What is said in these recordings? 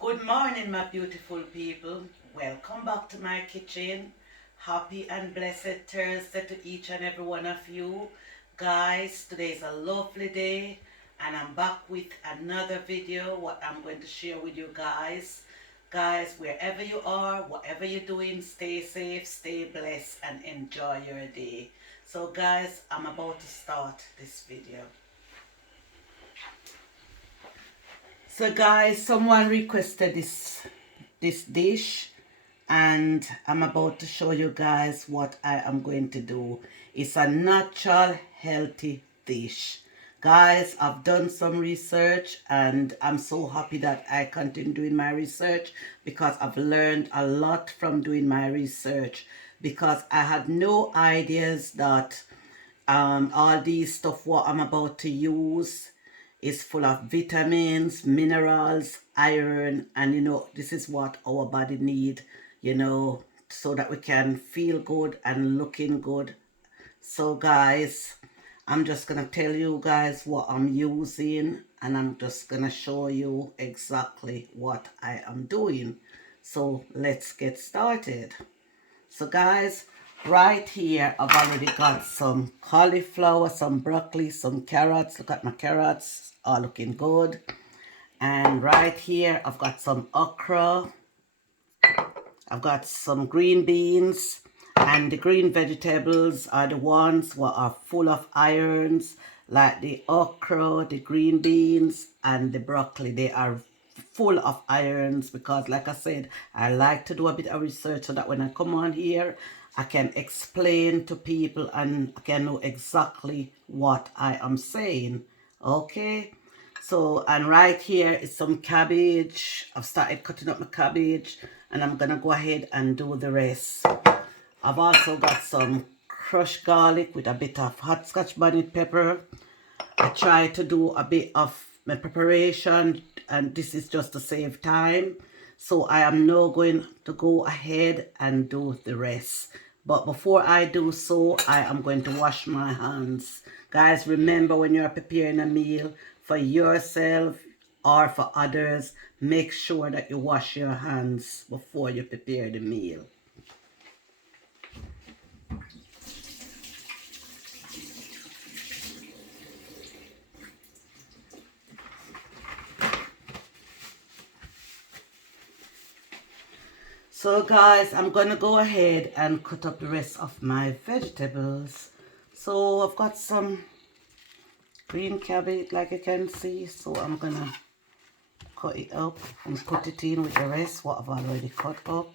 Good morning, my beautiful people. Welcome back to my kitchen. Happy and blessed Thursday to each and every one of you. Guys, today is a lovely day and I'm back with another video what I'm going to share with you guys. Guys, wherever you are, whatever you're doing, stay safe, stay blessed and enjoy your day. So guys, I'm about to start this video. So guys, someone requested this dish and I'm about to show you guys what I am going to do. It's a natural healthy dish. Guys, I've done some research and I'm so happy that I continue doing my research because I've learned a lot from doing my research because I had no ideas that all these stuff what I'm about to use is full of vitamins, minerals, iron, and this is what our body need, so that we can feel good and looking good. So guys, I'm just gonna tell you guys what I'm using and I'm just gonna show you exactly what I am doing. So let's get started. So guys, right here I've already got some cauliflower, some broccoli, some carrots. Look at my carrots, all looking good. And right here I've got some okra. I've got some green beans. And the green vegetables are the ones what are full of irons, like the okra, the green beans, and the broccoli. They are full of irons because, like I said, I like to do a bit of research so that when I come on here, I can explain to people and I can know exactly what I am saying. Okay? So, and right here is some cabbage. I've started cutting up my cabbage and I'm gonna go ahead and do the rest. I've also got some crushed garlic with a bit of hot scotch bonnet pepper. I try to do a bit of my preparation and this is just to save time. So I am now going to go ahead and do the rest. But before I do so, I am going to wash my hands. Guys, remember when you're preparing a meal for yourself or for others, make sure that you wash your hands before you prepare the meal. So guys, I'm gonna go ahead and cut up the rest of my vegetables. So I've got some green cabbage like you can see. So I'm gonna cut it up and put it in with the rest what I've already cut up.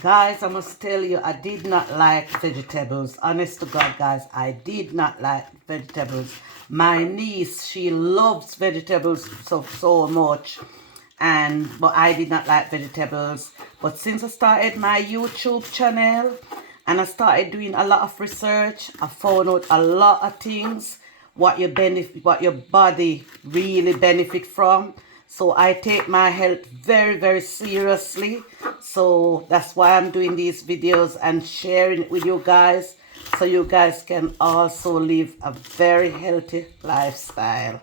Guys, I must tell you, I did not like vegetables. Honest to God, guys, I did not like vegetables. My niece, she loves vegetables so much. But I did not like vegetables. But since I started my YouTube channel and I started doing a lot of research, I found out a lot of things what your body really benefit from. So I take my health very seriously. So that's why I'm doing these videos and sharing it with you guys so you guys can also live a very healthy lifestyle.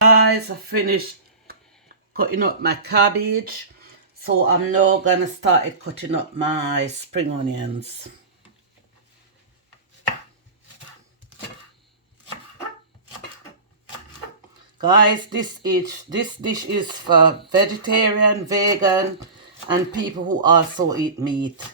Guys, I finished cutting up my cabbage. So I'm now gonna start cutting up my spring onions. Guys, this dish is for vegetarian, vegan, and people who also eat meat.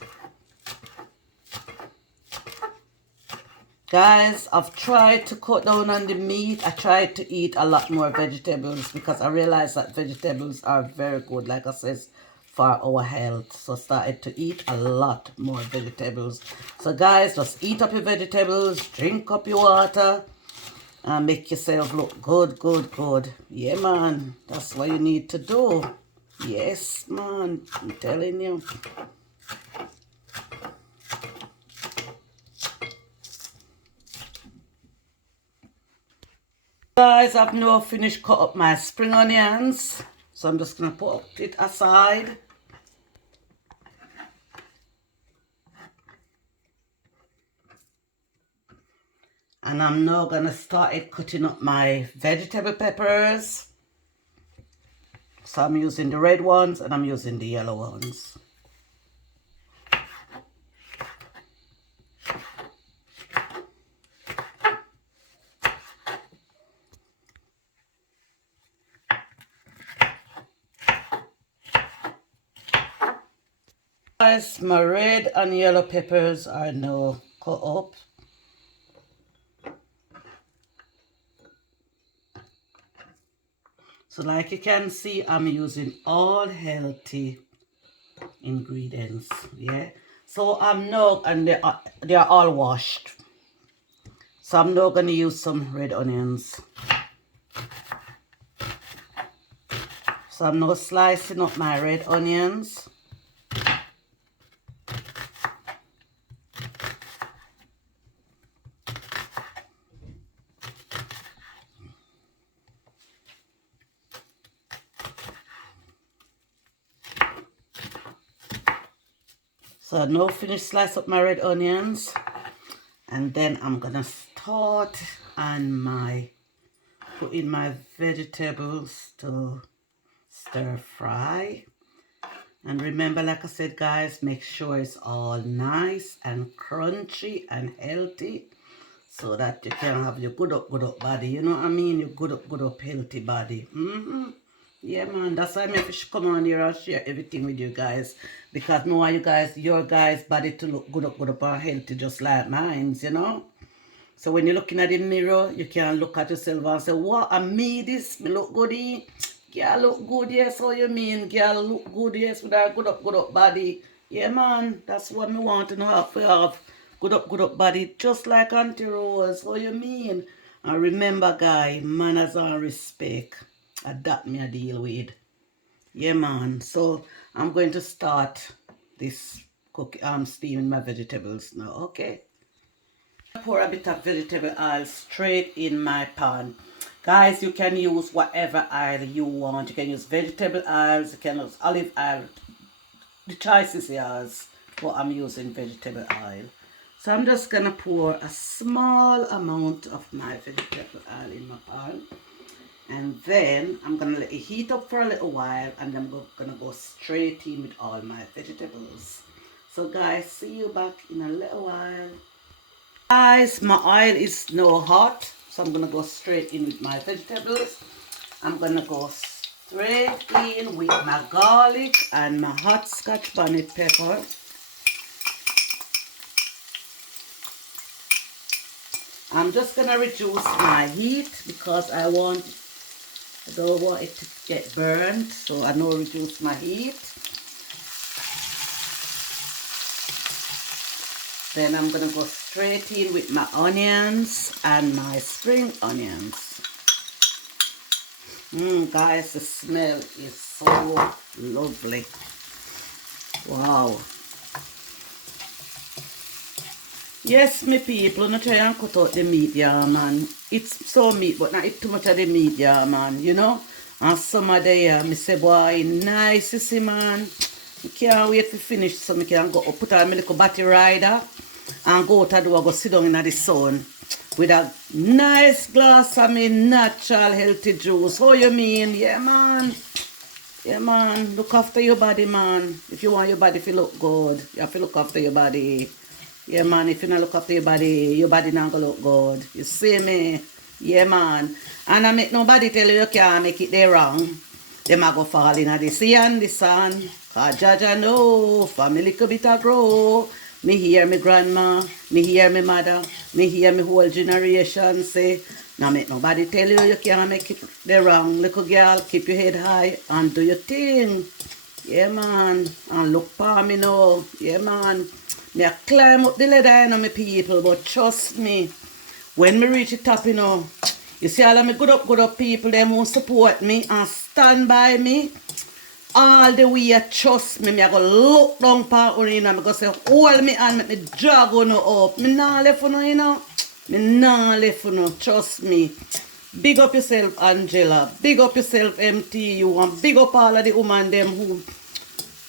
Guys, I've tried to cut down on the meat. I tried to eat a lot more vegetables because I realized that vegetables are very good, like I said, for our health. So started to eat a lot more vegetables. So guys, just eat up your vegetables, drink up your water, and make yourself look good. Yeah, man. That's what you need to do. Yes, man. I'm telling you. Guys, I've now finished cut up my spring onions. So I'm just going to put it aside. And I'm now going to start cutting up my vegetable peppers. So I'm using the red ones and I'm using the yellow ones. Guys, my red and yellow peppers are now cut up. So like you can see, I'm using all healthy ingredients, yeah. So I'm now, and they are all washed. So I'm now going to use some red onions. So I'm now slicing up my red onions. So I now finish slice up my red onions, and then I'm gonna start on putting my vegetables to stir fry. And remember, like I said, guys, make sure it's all nice and crunchy and healthy, so that you can have your good up body. You know what I mean? Your good up healthy body. Yeah, man, that's why I make sure come on here and share everything with you guys. Because I want you guys, your guys' body to look good up and healthy just like mine, you know? So when you're looking at the mirror, you can look at yourself and say, what, I made this, me look good, eh? Girl look good, yes, how you mean? Girl look good, yes, with a good up body. Yeah, man, that's what me want to know, have good up body, just like Auntie Rose, how you mean? And remember, guy, manners and respect. That me a deal with. Yeah, man. So I'm going to start this steaming my vegetables now. Okay. Pour a bit of vegetable oil straight in my pan. Guys, you can use whatever oil you want. You can use vegetable oils. You can use olive oil. The choice is yours. But I'm using vegetable oil. So I'm just gonna pour a small amount of my vegetable oil in my pan. And then I'm going to let it heat up for a little while, and then I'm going to go straight in with all my vegetables. So guys, see you back in a little while. Guys, my oil is now hot, so I'm going to go straight in with my vegetables. I'm going to go straight in with my garlic and my hot scotch bonnet pepper. I'm just going to reduce my heat because I don't want it to get burned, so I now reduce my heat. Then I'm going to go straight in with my onions and my spring onions. Guys, the smell is so lovely. Wow. Yes, me people, not try and cut out the meat, yeah, man. It's so meat, but not eat too much of the meat, yeah, man, you know? And some of the, me say, boy, nice, you see, man. I can't wait to finish so I can go put on my little batty rider and go to go sit down in the sun with a nice glass of me natural healthy juice. How you mean? Yeah, man. Yeah, man. Look after your body, man. If you want your body to look good, you have to look after your body. Yeah, man, if you not look after your body not gonna look good. You see me? Yeah, man. And I make nobody tell you can't make it there wrong. Them a go fall in the sea and the sun. Cause Jaja know, family could be to grow. Me hear me grandma, me hear me mother, me hear me whole generation say, now make nobody tell you can't make it there wrong. Little girl, keep your head high and do your thing. Yeah, man. And look for me now. Yeah, man. Me a climb up the ladder, you know, my people, but trust me, when me reach the top, you know, you see all of me good up people, them who support me and stand by me, all the way, trust me, I go look down for you, know, I go say, hold me and make me drag on up. Me nah left you know, you know. Me nah left you know, trust me. Big up yourself, Angela. Big up yourself, MTU. And big up all of the women them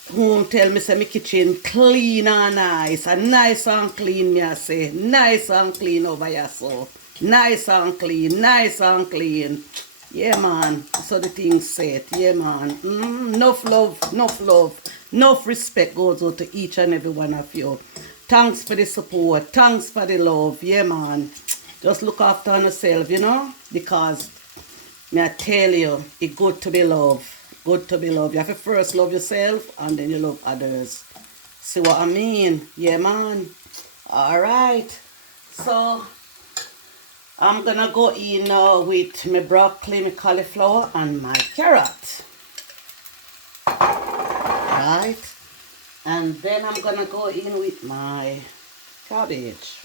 who tell me say my kitchen clean and nice. And nice and clean, me I say. Nice and clean over here, so. Nice and clean, nice and clean. Yeah, man. So the thing said. Yeah, man. Enough love, enough love. Enough respect goes out to each and every one of you. Thanks for the support. Thanks for the love. Yeah, man. Just look after yourself, you know. Because, may I tell you, it's good to be loved. Good to be loved. You have to first love yourself and then you love others. See what I mean? Yeah, man. Alright. So, I'm gonna go in now with my broccoli, my cauliflower, and my carrot. Right? And then I'm gonna go in with my cabbage.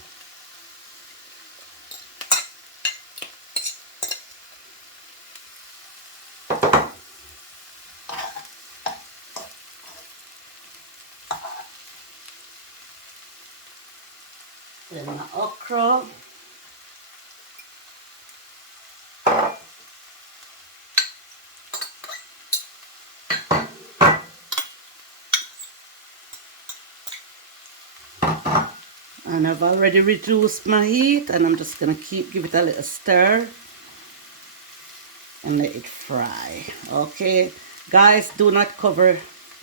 Then my okra. And I've already reduced my heat and I'm just gonna give it a little stir and let it fry. Okay, guys, do not cover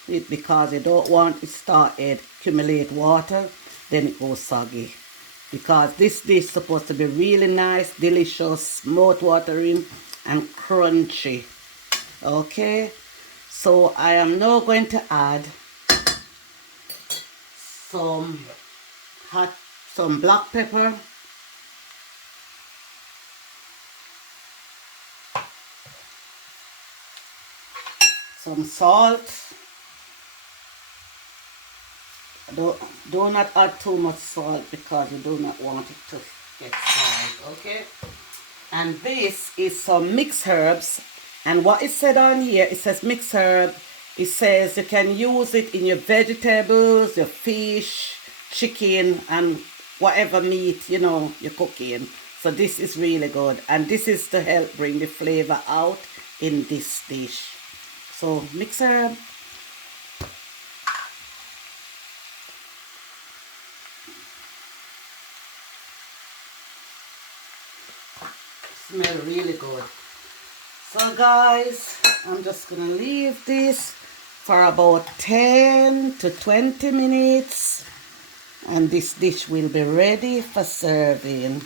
it because you don't want it started accumulate water, then it goes soggy. Because this dish is supposed to be really nice, delicious, mouth-watering and crunchy. Okay, so I am now going to add some black pepper, some salt. Do not add too much salt because you do not want it to get salt, okay? And this is some mixed herbs. And what it said on here, it says mixed herb. It says you can use it in your vegetables, your fish, chicken, and whatever meat, you know, you're cooking. So this is really good. And this is to help bring the flavor out in this dish. So mixed herb. Smell really good. So guys, I'm just gonna leave this for about 10 to 20 minutes and this dish will be ready for serving.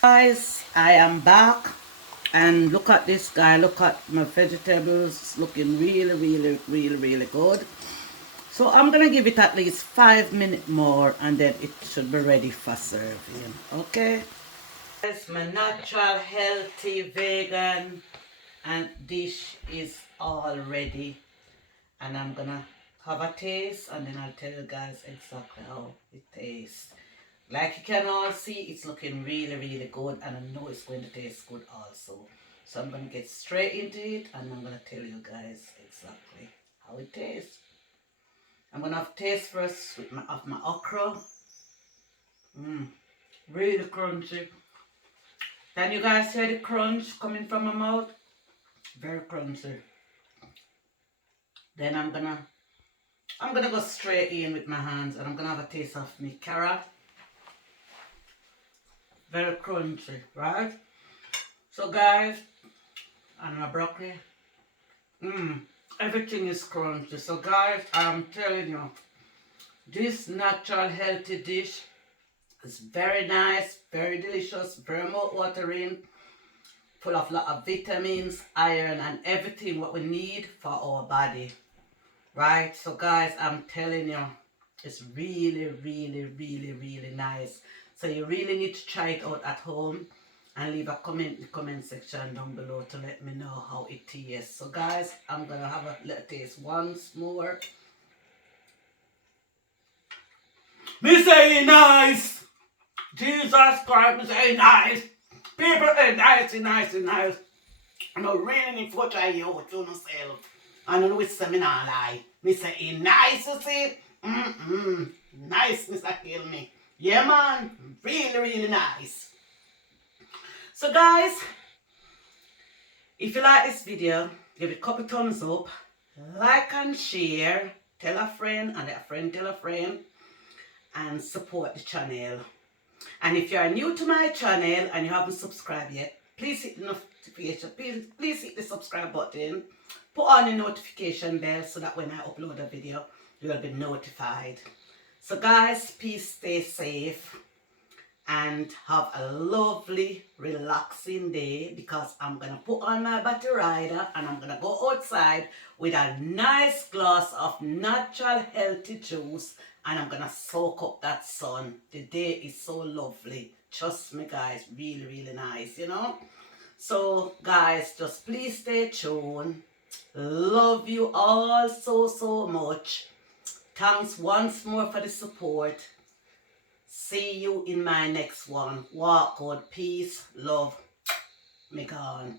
Guys, I am back and look at this guy. Look at my vegetables. It's looking really good. So I'm gonna give it at least 5 minutes more and then it should be ready for serving. Okay? It's my natural, healthy, vegan and dish is all ready. And I'm gonna have a taste and then I'll tell you guys exactly how it tastes. Like you can all see, it's looking really good and I know it's going to taste good also. So I'm gonna get straight into it and I'm gonna tell you guys exactly how it tastes. I'm gonna have taste first with my okra. Really crunchy. Can you guys hear the crunch coming from my mouth? Very crunchy. Then I'm gonna go straight in with my hands and I'm gonna have a taste of my carrot. Very crunchy, right? So guys, and my broccoli. Everything is crunchy. So guys, I'm telling you, this natural healthy dish is very nice, very delicious, very mouth-watering, full of a lot of vitamins, iron, and everything what we need for our body. Right? So guys, I'm telling you, it's really nice. So you really need to try it out at home and leave a comment in the comment section down below to let me know how it tastes. So guys, I'm gonna have a little taste once more. Me say nice! Jesus Christ, me say nice! People say nice. I don't really need to try you out to myself. I don't know which say me not lie. Me say nice, you see? Nice, Mr. Kill me. Yeah, man. Really, really nice. So, guys, if you like this video, give it a couple thumbs up, like and share, tell a friend, and a friend tell a friend, and support the channel. And if you are new to my channel and you haven't subscribed yet, please hit the notification, please hit the subscribe button, put on the notification bell so that when I upload a video, you will be notified. So guys, please stay safe and have a lovely, relaxing day, because I'm going to put on my battery rider and I'm going to go outside with a nice glass of natural healthy juice, and I'm going to soak up that sun. The day is so lovely. Trust me, guys, really, really nice, you know. So, guys, just please stay tuned. Love you all so, so much. Thanks once more for the support. See you in my next one. Walk good. Peace, love. Me gone.